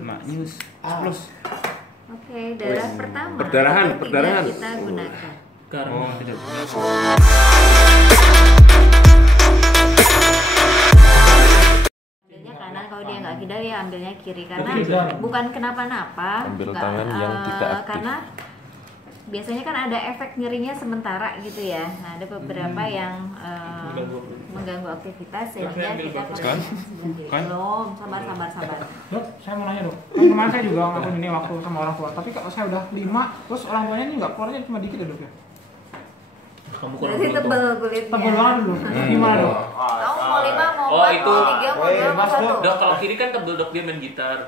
Maknyus plus. Oke, darah pertama. Perdarahan. Kita gunakan. Karena tidak Ambilnya kanan, kalau dia nggak kidal ya ambilnya kiri karena bukan kenapa-napa. Ambil tangan yang tidak aktif. Karena biasanya kan ada efek nyerinya sementara gitu ya. Nah, ada beberapa yang mengganggu aktivitas sehingga kita Kan? belum sabar. Dok, saya mau nanya dok. Kan kemarin saya juga ngelakuin ini waktu sama orang tua. Tapi kalau saya udah 5, terus orang tuanya ini nggak keluarnya cuma dikit ya dok ya? kamu kurang Berarti tebel kulitnya. Tebel banget dok. Gimana dok? Kamu mau 5, mau 4, Oh, itu. mau 3, mau 2, mau 1. Dok, kalau kiri kan tebel dok, dia main gitar.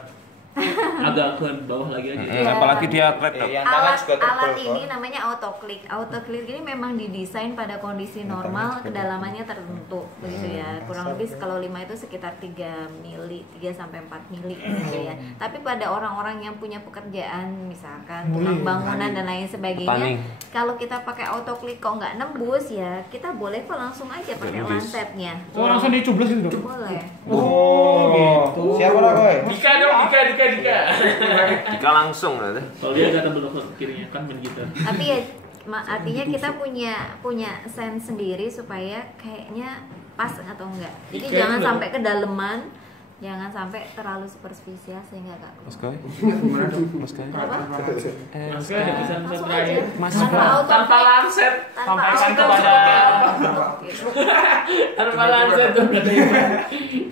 Agak ke bawah lagi aja. Apalagi dia atlet dok. Yang kanan juga Alat tebel ini namanya autoclick. Autoclick ini memang didesain pada kondisi normal, kedalamannya tertentu begitu ya. Kurang lebih kalau 5 itu sekitar 3 mili, 3 sampai 4 mili gitu ya. Tapi pada orang-orang yang punya pekerjaan misalkan tukang bangunan dan lain sebagainya, kalau kita pakai autoclick kok nggak nembus ya, kita boleh kok langsung aja pakai lancetnya. Oh, langsung dicubles itu dok? Boleh. Oh, gitu. Siapa lah kowe? Dika dong, Dika. Jika langsung lah deh. Kalau dia agak tebel dok kirinya kan main gitar. Tapi ya artinya kita punya sense sendiri supaya kayaknya pas atau enggak. Jadi Kayak jangan enggak. sampai kedalaman, jangan sampai terlalu superficial sehingga enggak. Mas Kai. Mas Kai. Apa? Mas Kai ada pesan-pesan Langsung terakhir. aja. Mas Tanpa lancet. Sampaikan auto- kepada Tanpa lancet tuh kata Ivan.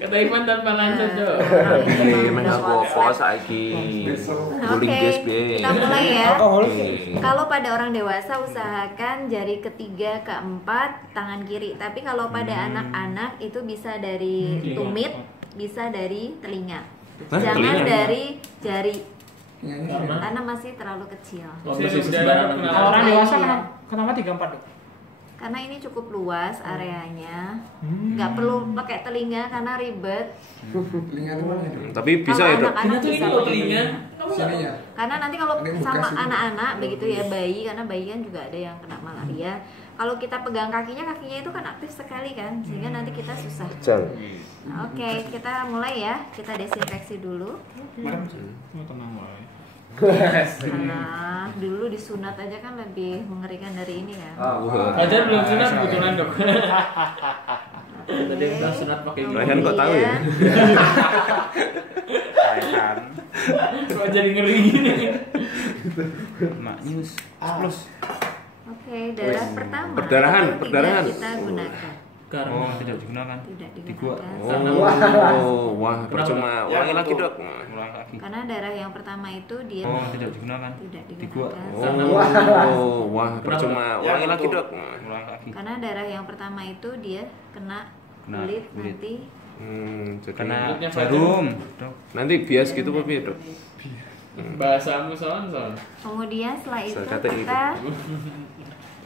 Kata Ivan tanpa lancet tuh. mengaku apa saiki. Guling Oke, gas be. kita mulai ya. Alkohol. Kalau pada orang dewasa usahakan jari ketiga, keempat, tangan kiri. Tapi kalau pada anak-anak itu bisa dari tumit, bisa dari telinga. Hah, Jangan telinga? dari jari Karena karena masih terlalu kecil. kalau masih sembarangan gitu. kalau orang dewasa Iya. kenapa 3-4 dok? Karena ini cukup luas areanya, nggak perlu pakai telinga karena ribet. Tapi bisa ya dok. Anak-anak Tuh ini bisa loh pakai telinga. telinga. Karena nanti kalau sama anak-anak begitu ya bayi, karena bayi kan juga ada yang kena malaria. Kalau kita pegang kakinya itu kan aktif sekali kan, sehingga nanti kita susah. Nah, oke, kita mulai ya. Kita desinfeksi dulu. Tenang wae. Nah, dulu disunat aja kan lebih mengerikan dari ini ya. Ajar belum sunat kebetulan dok. Tadi udah sunat pakai gini. Rayhan kok tahu ya? Rayhan. Kok jadi ngeri gini? Maknyus plus. Oke, darah pertama. Perdarahan. Kita gunakan. Karena tidak digunakan. Tidak Di gua. digunakan. Wah, percuma. Ulangi lagi dok. Ulang lagi. Karena darah yang pertama itu dia Tidak digunakan. tidak Di gua. digunakan. Wah, percuma. Ulangi lagi dok. Ulang lagi. Karena darah yang pertama itu dia kena kulit kulit. nanti. Jadi Kena jarum. Dok. nanti bias gitu apa ya dok? Bahasamu son. Kemudian setelah itu Saya kata itu. kita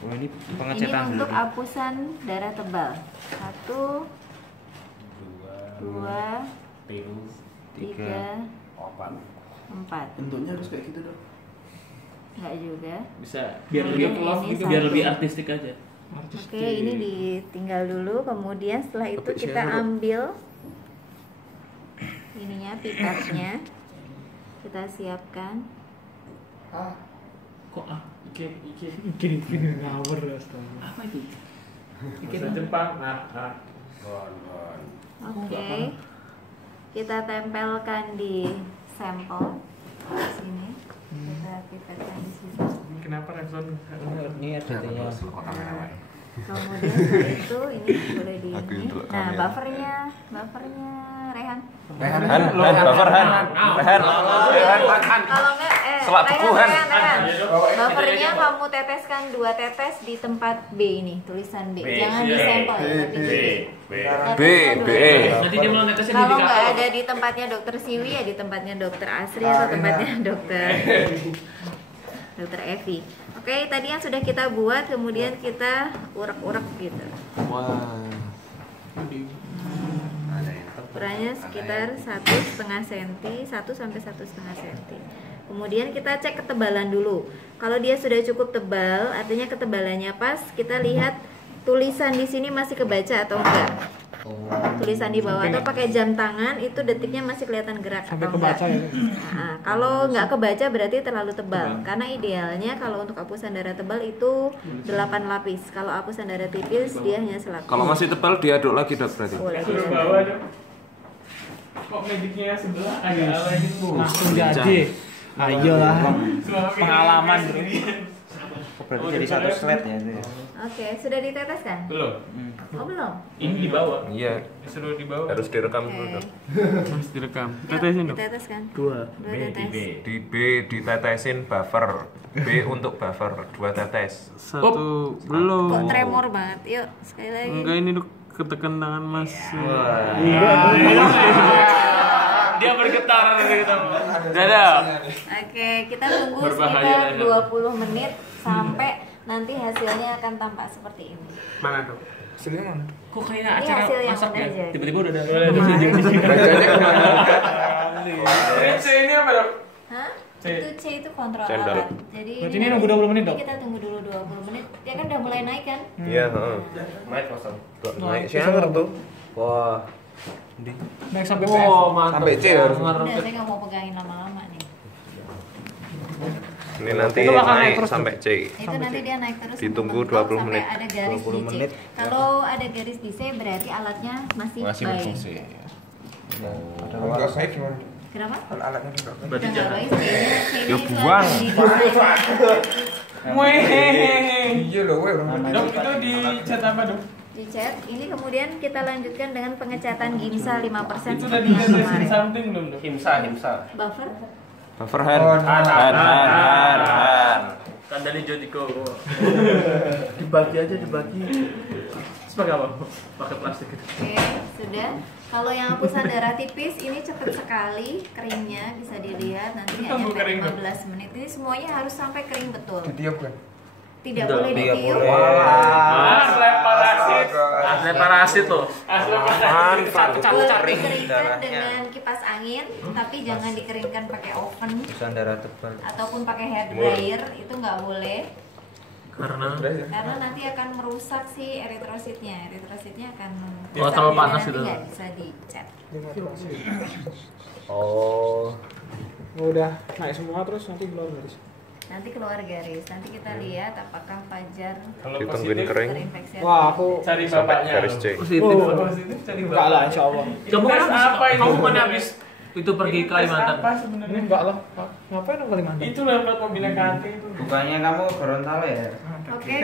Oh ini ini pengecetan untuk dulu. hapusan darah tebal. 1, 2, 3, 4. Bentuknya harus kayak gitu dok. Enggak juga. Bisa biar Kemudian lebih love ini gitu, biar satu. lebih artistik aja. Oke, ini ditinggal dulu. Kemudian setelah itu Tapi kita siapa, Dok? ambil ininya, pipetnya. Kita siapkan. Kok Ike. Gini ngawur astaga. Apa itu? Bahasa Jepang. Oke. Kita tempelkan di sampel di sini. Kita pipetkan di sini. Kenapa Revlon? Ini artinya Kemudian setelah itu ini boleh di ini. Nah, buffernya Rehan. Kalau enggak Selak bekuhan. Rehan. Buffernya kamu teteskan 2 tetes di tempat B ini, tulisan B. Jangan di sampel ya, tapi di B. B. Nanti dia mau netesnya di Kalau nggak indikator. ada di tempatnya dokter Siwi ya di tempatnya dokter Asri atau tempatnya dokter Evi. Oke, tadi yang sudah kita buat kemudian kita urak-urak gitu. Wah. Ukurannya sekitar 1,5 cm, 1 sampai 1,5 cm. Kemudian kita cek ketebalan dulu. Kalau dia sudah cukup tebal, artinya ketebalannya pas. Kita lihat tulisan di sini masih kebaca atau enggak. Tulisan di bawah atau pakai jam tangan itu detiknya masih kelihatan gerak Sampai atau enggak. kebaca ya. Nah, kalau nggak kebaca berarti terlalu tebal. Karena idealnya kalau untuk hapusan darah tebal itu 8 lapis. Kalau hapusan darah tipis dia hanya selapis. Kalau masih tebal diaduk lagi dok berarti. boleh. Suruh bawa dong. Kok magicnya sebelah agak alay gitu. Langsung jadi. Ayolah. Pengalaman bro. Berarti jadi satu slide ya itu ya. Oke, sudah diteteskan? Belum. Oh belum? Ini di bawah. Iya. Disuruh di bawah. Harus direkam dulu Oke. dok. Harus direkam. Diteteskan? Dua. Dua tetes. Di B ditetesin buffer. B untuk buffer 2 tetes. Satu belum. Kok tremor banget? Yuk, sekali lagi. Enggak ini dok ketekan tangan mas. Dia bergetar gitu. Dadah. Oke, kita tunggu Berbahaya sekitar ya. 20 menit sampai nanti hasilnya akan tampak seperti ini. Mana dok? Kok kayak Ini acara hasil yang masak udah ya? jadi. Tiba-tiba udah ada. Ini apa dok? Hah? C. Itu C itu kontrol Cendol. alat. Jadi Berarti ini nunggu 20 menit, Dok? Kita tunggu dulu 20 menit. Dia kan udah mulai naik kan? Iya, heeh. Naik kosong. Naik sianger tuh. Wah. Naik sampai Mantap. Sampai C harus. Udah, saya nggak mau pegangin lama-lama nih. Ini nanti Itu bakal naik naik terus, sampai C. Itu nanti dia naik terus Ditunggu mentok 20 sampai menit. ada garis 20 di C. menit. Kalau ada garis di C berarti alatnya masih baik. Kalau nggak baik gimana? Kenapa? Kalau alatnya nggak baik. Udah nggak baik C-nya Ya, itu buang. akan didesain. Iya loh, weh orang Dok itu di chat apa dok? Dicat. Ini kemudian kita lanjutkan dengan pengecatan gimsa 5% Itu udah seperti yang ditetesin kemarin. something belum dok? Himsa. Buffer. Buffer hand. Kandani Jotiko. Dibagi aja dibagi. Terus pakai apa? Pakai plastik gitu. Oke, sudah. Kalau yang hapusan darah tipis ini cepat sekali keringnya, bisa dilihat nanti nggak Tunggu nyampe kering, Dok. 15 menit. Ini semuanya harus sampai kering betul. Ditiup kan? Tidak Tidak, boleh Tidak ditiup. boleh. Asli parasit. Asli parasit loh. Asli parasit. Boleh Kering dikeringkan darahnya. dengan kipas angin, tapi jangan dikeringkan pakai oven Busan darah tebal. ataupun pakai hair dryer, itu nggak boleh. Karena Karena nanti akan merusak si eritrositnya. Eritrositnya akan Oh, terlalu panas nanti gitu. nggak bisa dicat. Oh. udah naik semua terus nanti keluar garis. Nanti keluar garis. Nanti kita lihat apakah Fajar kalau Ditungguin positif kering terinfeksi. Wah, aku cari sampai bapaknya. garis C. Positif. Oh. Positif cari enggak lah bapaknya. insyaallah. Kamu kan apa ini? Kamu kan habis itu pergi ke Kalimantan. Apa Ini sebenarnya? enggak lah. Ngapain dong Kalimantan? Itu lewat mobilnya Kante itu. Bukannya kamu Gorontalo ya? Oke.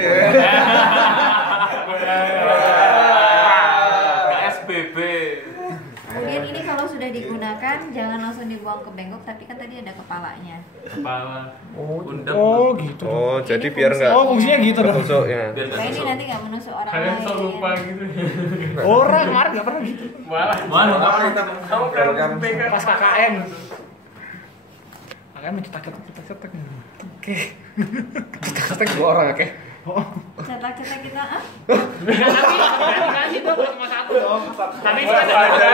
KSBB. Kemudian ini kalau sudah digunakan jangan langsung dibuang ke bengkok, tapi kan tadi ada kepalanya. Kepala. Undang. Oh, gitu. Oh, Ini jadi biar fungsinya. nggak Oh, fungsinya gitu dong. ketusuk ya. Biar nggak Kayak ini tusuk. nanti nggak menusuk orang Kalian lain. sok lupa gitu. Orang kemarin enggak pernah gitu. Malah. Mana? Kamu kan pegang Pas KKN. KKN cetak-cetak. Oke. Cetak-cetak dua orang oke. Oh. Cetak-cetak kita, ah? Nanti itu cuma satu dong. Tapi itu ada pacar.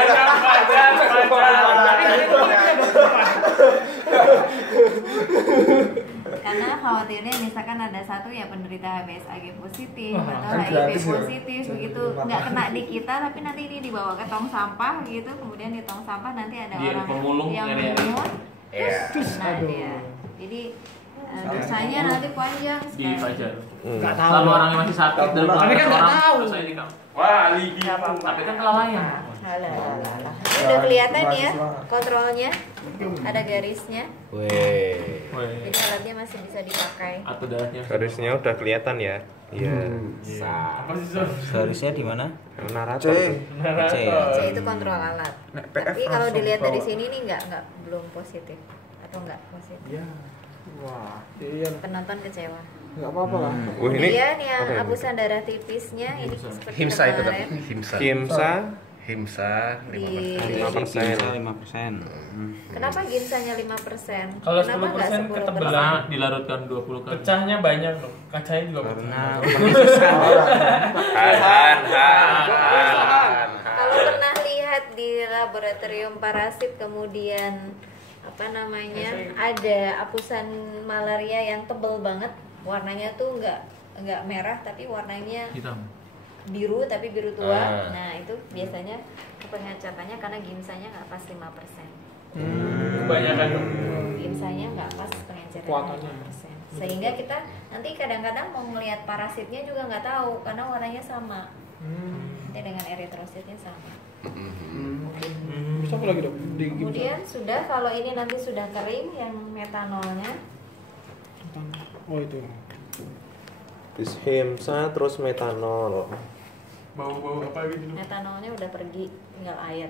Karena khawatirnya misalkan ada satu ya penderita HBsAg positif atau kan HIV gratis ya. positif begitu nggak kena di kita, tapi nanti ini dibawa ke tong sampah gitu, kemudian di tong sampah nanti ada Dia orang pemulung yang nyari-nyari. mungut Iya. terus kena dia. Jadi dosanya nanti panjang Di sekali. Fajar. Enggak tahu. Kalau orangnya masih sakit dan Tapi kan nggak orang tahu. selesai dikam. Wah, lagi. Nggak apa-apa. Tapi kan kelalaian. Halah. Ini udah kelihatan ya kontrolnya, ada garisnya, Weh. jadi alatnya masih bisa dipakai. Atau darahnya. Garisnya udah kelihatan ya. Iya. Apa sih Son? Seharusnya di mana? Narator. tuh. C ya? C itu kontrol alat. Tapi kalau dilihat dari sini nih nggak belum positif atau nggak positif. Iya. Wah, iya. Penonton kecewa. Enggak apa-apa lah. Wah, ini Kemudian yang oke. hapusan darah tipisnya ini seperti Himsa itu kan? kemarin Himsa. Kimsa Himsa di 5%. 5%. kenapa ginsanya 5%? Kalau Kenapa nggak 10% 10%? ketebelan. Karena dilarutkan 20 kali. Pecahnya banyak loh. Kacanya juga Karena Han. Kalau pernah lihat di laboratorium parasit kemudian apa namanya ada hapusan malaria yang tebel banget, warnanya tuh nggak merah tapi warnanya Hitam. biru tapi biru tua. Ah. Nah, itu biasanya pengecapannya karena gimsanya nggak pas 5%. Kebanyakan. Gimsanya nggak pas pengencetannya Kuatannya. 5%. Sehingga kita nanti kadang-kadang mau ngelihat parasitnya juga nggak tahu karena warnanya sama. Nanti dengan eritrositnya sama. Bisa apa lagi dok? Di Kemudian sudah kalau ini nanti sudah kering yang metanolnya. Oh itu. Bis hemsa terus metanol. Bau-bau apa gitu. Metanolnya udah pergi, tinggal air.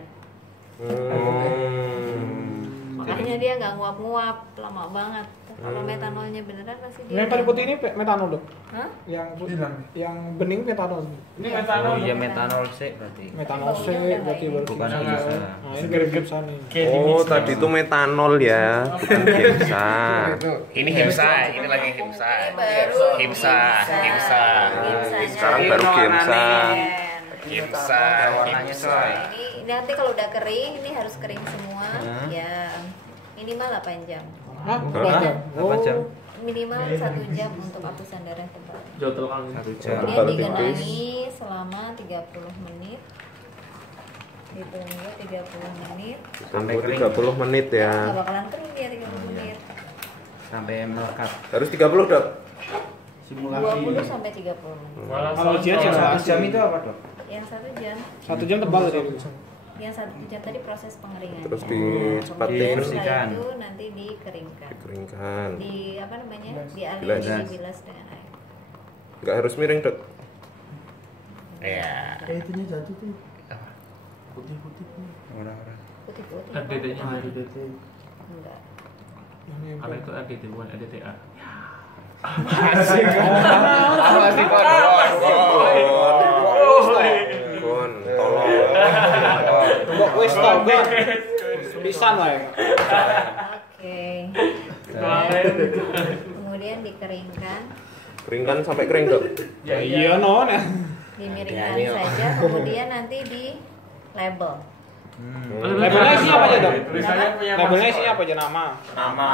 Hmm. Makanya dia nggak nguap-nguap, lama banget. Kalau metanolnya beneran pasti dia. Yang paling putih ini metanol dok. Hah? Yang yang bening metanol. Ini metanol. Oh iya metanol sih berarti. Metanol C berarti baru Bukan gimsa. gimsa. Nah ini baru gimsa nih. Oh, tadi itu metanol ya, bukan hemsa. Ini himsa, ini lagi himsa. Ini baru Himsa, himsa. Gimsanya Sekarang baru gemsa. Himsa, Warnanya himsa. Nah, ini nanti kalau udah kering, ini harus kering semua. Ya minimal 8 jam. Hah? Hah? Jam? Apa jam? Minimal 1 jam untuk hapusan darah tebal. Jotel angin. 1 jam. Kemudian Tebal digenangi selama 30 menit. Ditunggu 30 menit. Tunggu 30 menit ya. Nggak bakalan kering dia 30 menit. Sampai melekat. Harus 30 dok. 20 sampai 30 menit. Kalau ujian Yang ya 1 jam itu apa dok? Yang 1 jam, 1 jam tebal tadi. yang 1 jam tadi proses pengeringan. Terus Kemudian dicepatin, setelah itu nanti dikeringkan. dikeringkan. Di apa namanya? Bilas. Dibilas dengan air. Nggak harus miring dok. Ya. Itunya jatuh tuh. Putih-putih. Orang-orang. Putih-putih. RDT-nya Ah, dari DDT. Enggak. apa itu RDT bukan RDTA. Apa sih Bon? Bon, tolong. Kok wis tau kan? Pisan lah ya. Oke. Kemudian dikeringkan, Keringkan sampai kering dok. Ya iya non. dimiringkan saja, kemudian nanti di label. Labelnya isinya apa aja dok? Tulisannya punya Labelnya isinya apa aja nama? nama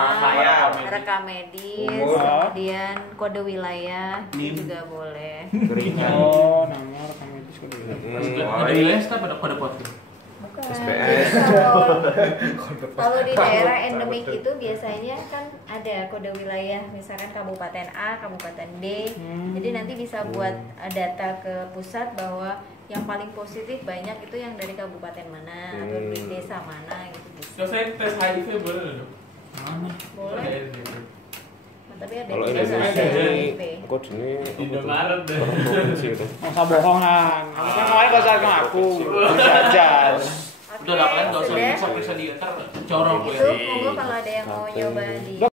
Rekam medis, Umur. kemudian kode wilayah itu juga boleh. Oh nama rekam medis kode. Ada wilayah pada podcast. Bukan. SPS. Kalau di daerah endemik itu biasanya kan ada kode wilayah, misalkan Kabupaten A, Kabupaten B. Jadi nanti bisa buat data ke pusat bahwa yang paling positif banyak itu yang dari kabupaten mana atau dari desa mana gitu bisa. Kalau saya tes HIV boleh loh. Boleh. Nah, tapi ada Kalau yang desa ada Indonesia HIV. ini kode ini Indomaret deh. provinsi udah. Nggak usah bohong lah. Kamu kan kemarin gak usah ngaku. Bisa aja. Udah lah kalian nggak usah sudah. periksa-periksa di ntar corong gue. Itu monggo kalau ada yang mau nyoba di